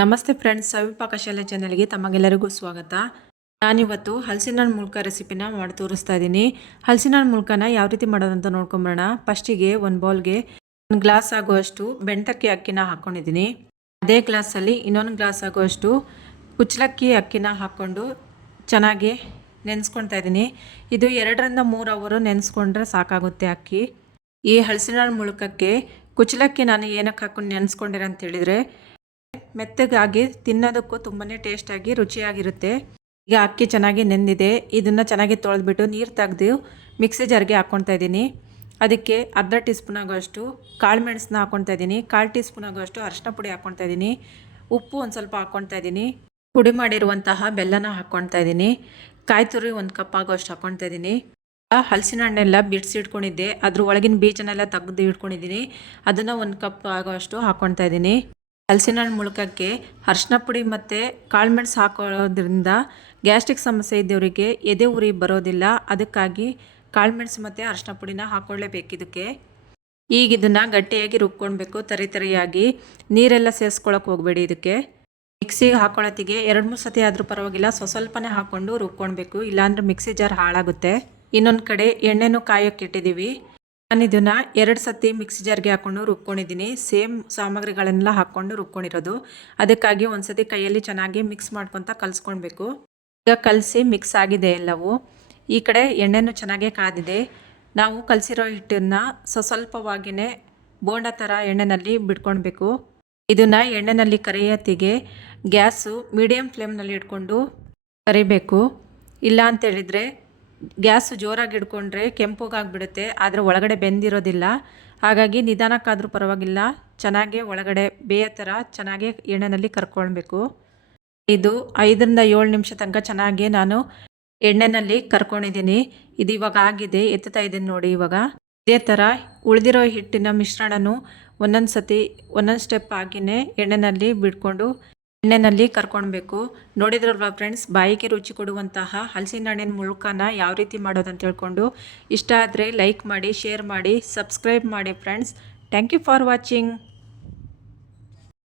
ನಮಸ್ತೆ ಫ್ರೆಂಡ್ಸ್ ಸವಿ ಪಾಕಶಾಲೆ ಚಾನಲ್ಗೆ ತಮಗೆಲ್ಲರಿಗೂ ಸ್ವಾಗತ. ನಾನಿವತ್ತು ಹಲಸಿನ ಹಣ್ಣು ಮುಳ್ಕ ರೆಸಿಪಿನ ಮಾಡಿ ತೋರಿಸ್ತಾ ಇದ್ದೀನಿ. ಹಲಸಿನ ಹಣ್ಣು ಮುಳ್ಕನ ಯಾವ ರೀತಿ ಮಾಡೋದಂತ ನೋಡ್ಕೊಂಬರೋಣ. ಫಸ್ಟಿಗೆ ಒಂದು ಬೌಲ್ಗೆ ಒಂದು ಗ್ಲಾಸ್ ಆಗುವಷ್ಟು ಬೆಂಟಕ್ಕಿ ಅಕ್ಕಿನ ಹಾಕ್ಕೊಂಡಿದ್ದೀನಿ ಅದೇ ಗ್ಲಾಸಲ್ಲಿ ಇನ್ನೊಂದು ಗ್ಲಾಸ್ ಆಗುವಷ್ಟು ಕುಚ್ಚಲಕ್ಕಿ ಅಕ್ಕಿನ ಹಾಕ್ಕೊಂಡು ಚೆನ್ನಾಗಿ ನೆನೆಸ್ಕೊಳ್ತಾ ಇದ್ದೀನಿ. ಇದು ಎರಡರಿಂದ ಮೂರು ಅವರು ನೆನೆಸ್ಕೊಂಡ್ರೆ ಸಾಕಾಗುತ್ತೆ ಅಕ್ಕಿ. ಈ ಹಲಸಿನ ಹಣ್ಣು ಮುಳ್ಕಕ್ಕೆ ಕುಚ್ಚಲಕ್ಕಿ ನಾನು ಏನಕ್ಕೆ ಹಾಕ್ಕೊಂಡು ನೆನೆಸ್ಕೊಂಡಿರ ಅಂತ ಹೇಳಿದರೆ ಮೆತ್ತಗಾಗಿ ತಿನ್ನೋದಕ್ಕೂ ತುಂಬಾ ಟೇಸ್ಟಾಗಿ ರುಚಿಯಾಗಿರುತ್ತೆ. ಈಗ ಅಕ್ಕಿ ಚೆನ್ನಾಗಿ ನೆಂದಿದೆ. ಇದನ್ನು ಚೆನ್ನಾಗಿ ತೊಳೆದ್ಬಿಟ್ಟು ನೀರು ತೆಗೆದು ಮಿಕ್ಸಿ ಜಾರ್ಗೆ ಹಾಕ್ಕೊಳ್ತಾ ಇದ್ದೀನಿ. ಅದಕ್ಕೆ ಅರ್ಧ ಟೀ ಸ್ಪೂನ್ ಆಗೋಷ್ಟು ಕಾಳು ಮೆಣಸನ್ನ ಹಾಕ್ಕೊಳ್ತಾ ಇದ್ದೀನಿ. ಕಾಲು ಟೀ ಸ್ಪೂನ್ ಆಗೋಷ್ಟು ಅರಿಶಿನ ಪುಡಿ ಹಾಕ್ಕೊಳ್ತಾ ಇದ್ದೀನಿ. ಉಪ್ಪು ಒಂದು ಸ್ವಲ್ಪ ಹಾಕ್ಕೊಳ್ತಾ ಇದ್ದೀನಿ. ಪುಡಿ ಮಾಡಿರುವಂತಹ ಬೆಲ್ಲನ ಹಾಕ್ಕೊಳ್ತಾ ಇದ್ದೀನಿ. ಕಾಯಿ ತುರಿ ಒಂದು ಕಪ್ ಆಗೋಷ್ಟು ಹಾಕ್ಕೊಳ್ತಾ ಇದ್ದೀನಿ. ಹಲಸಿನ ಹಣ್ಣೆಲ್ಲ ಬಿಡಿಸಿ ಇಟ್ಕೊಂಡಿದ್ದೆ. ಅದ್ರ ಒಳಗಿನ ಬೀಜನೆಲ್ಲ ತೆಗೆದು ಇಟ್ಕೊಂಡಿದ್ದೀನಿ. ಅದನ್ನು ಒಂದು ಕಪ್ ಆಗೋಷ್ಟು ಹಾಕ್ಕೊಳ್ತಾ ಇದ್ದೀನಿ. ಹಲಸಿನ ಹಣ್ಣು ಮುಳುಕಕ್ಕೆ ಅರ್ಶಿನ ಪುಡಿ ಮತ್ತು ಕಾಳುಮೆಣಸು ಹಾಕೋದ್ರಿಂದ ಗ್ಯಾಸ್ಟ್ರಿಕ್ ಸಮಸ್ಯೆ ಇದ್ದವರಿಗೆ ಎದೆ ಉರಿ ಬರೋದಿಲ್ಲ. ಅದಕ್ಕಾಗಿ ಕಾಳುಮೆಣಸು ಮತ್ತು ಅರ್ಶಿನ ಪುಡಿನ ಹಾಕ್ಕೊಳ್ಳೇಬೇಕು ಇದಕ್ಕೆ. ಈಗ ಇದನ್ನು ಗಟ್ಟಿಯಾಗಿ ರುಬ್ಕೊಳ್ಬೇಕು. ತರಿ ತರಿಯಾಗಿ ನೀರೆಲ್ಲ ಸೇರಿಸ್ಕೊಳಕ್ಕೆ ಹೋಗಬೇಡಿ ಇದಕ್ಕೆ. ಮಿಕ್ಸಿಗೆ ಹಾಕೊಳ್ಳೋತ್ತಿಗೆ ಎರಡು ಮೂರು ಸತಿ ಆದರೂ ಪರವಾಗಿಲ್ಲ. ಸ್ವಸ್ವಲ್ಪನೇ ಹಾಕ್ಕೊಂಡು ರುಬ್ಕೊಳ್ಬೇಕು. ಇಲ್ಲಾಂದರೆ ಮಿಕ್ಸಿ ಜಾರ್ ಹಾಳಾಗುತ್ತೆ. ಇನ್ನೊಂದು ಕಡೆ ಎಣ್ಣೆನೂ ಕಾಯೋಕ್ಕೆ ಇಟ್ಟಿದ್ದೀವಿ ನಾನು ಇದನ್ನು ಎರಡು ಸತಿ ಮಿಕ್ಸಿ ಜಾರ್ಗೆ ಹಾಕ್ಕೊಂಡು ರುಬ್ಕೊಂಡಿದ್ದೀನಿ. ಸೇಮ್ ಸಾಮಗ್ರಿಗಳನ್ನೆಲ್ಲ ಹಾಕ್ಕೊಂಡು ರುಬ್ಕೊಂಡಿರೋದು. ಅದಕ್ಕಾಗಿ ಒಂದು ಸತಿ ಕೈಯಲ್ಲಿ ಚೆನ್ನಾಗಿ ಮಿಕ್ಸ್ ಮಾಡ್ಕೊತ ಕಲಿಸ್ಕೊಳ್ಬೇಕು. ಈಗ ಕಲಸಿ ಮಿಕ್ಸ್ ಆಗಿದೆ ಎಲ್ಲವೂ. ಈ ಕಡೆ ಎಣ್ಣೆನೂ ಚೆನ್ನಾಗೇ ಕಾದಿದೆ. ನಾವು ಕಲಸಿರೋ ಹಿಟ್ಟನ್ನು ಸ್ವ ಸ್ವಲ್ಪವಾಗಿಯೇ ಬೋಂಡ ಥರ ಎಣ್ಣೆಯಲ್ಲಿ ಬಿಟ್ಕೊಳ್ಬೇಕು. ಇದನ್ನು ಎಣ್ಣೆನಲ್ಲಿ ಕರಿಯತ್ತಿಗೆ ಗ್ಯಾಸು ಮೀಡಿಯಮ್ ಫ್ಲೇಮ್ನಲ್ಲಿ ಇಟ್ಕೊಂಡು ಕರಿಬೇಕು. ಇಲ್ಲ ಅಂತೇಳಿದರೆ ಗ್ಯಾಸ್ ಜೋರಾಗಿ ಹಿಡ್ಕೊಂಡ್ರೆ ಕೆಂಪುಗಾಗ್ಬಿಡುತ್ತೆ, ಆದರೆ ಒಳಗಡೆ ಬೆಂದಿರೋದಿಲ್ಲ. ಹಾಗಾಗಿ ನಿಧಾನಕ್ಕಾದರೂ ಪರವಾಗಿಲ್ಲ, ಚೆನ್ನಾಗಿ ಒಳಗಡೆ ಬೇಯೋ ಥರ ಚೆನ್ನಾಗಿ ಎಣ್ಣೆನಲ್ಲಿ ಕರ್ಕೊಳ್ಬೇಕು. ಇದು ಐದರಿಂದ ಏಳು ನಿಮಿಷ ತನಕ ಚೆನ್ನಾಗಿ ನಾನು ಎಣ್ಣೆನಲ್ಲಿ ಕರ್ಕೊಂಡಿದ್ದೀನಿ. ಇದು ಇವಾಗ ಆಗಿದೆ, ಎತ್ತುತ್ತಾ ಇದ್ದೀನಿ ನೋಡಿ ಇವಾಗ. ಇದೇ ಥರ ಉಳಿದಿರೋ ಹಿಟ್ಟಿನ ಮಿಶ್ರಣನೂ ಒಂದೊಂದು ಸತಿ ಒಂದೊಂದು ಸ್ಟೆಪ್ ಆಗಿನೇ ಎಣ್ಣೆಯಲ್ಲಿ ಬಿಡ್ಕೊಂಡು ಎಣ್ಣೆಯಲ್ಲಿ ಕರ್ಕೊಳ್ಬೇಕು ನೋಡಿದ್ರಲ್ವ ಫ್ರೆಂಡ್ಸ್ ಬಾಯಿಗೆ ರುಚಿ ಕೊಡುವಂತಹ ಹಲಸಿನ ಹಣ್ಣಿನ ಮುಳ್ಕನ ಯಾವ ರೀತಿ ಮಾಡೋದಂತ ಹೇಳ್ಕೊಂಡು. ಇಷ್ಟ ಆದರೆ ಲೈಕ್ ಮಾಡಿ ಶೇರ್ ಮಾಡಿ ಸಬ್ಸ್ಕ್ರೈಬ್ ಮಾಡಿ friends thank you for watching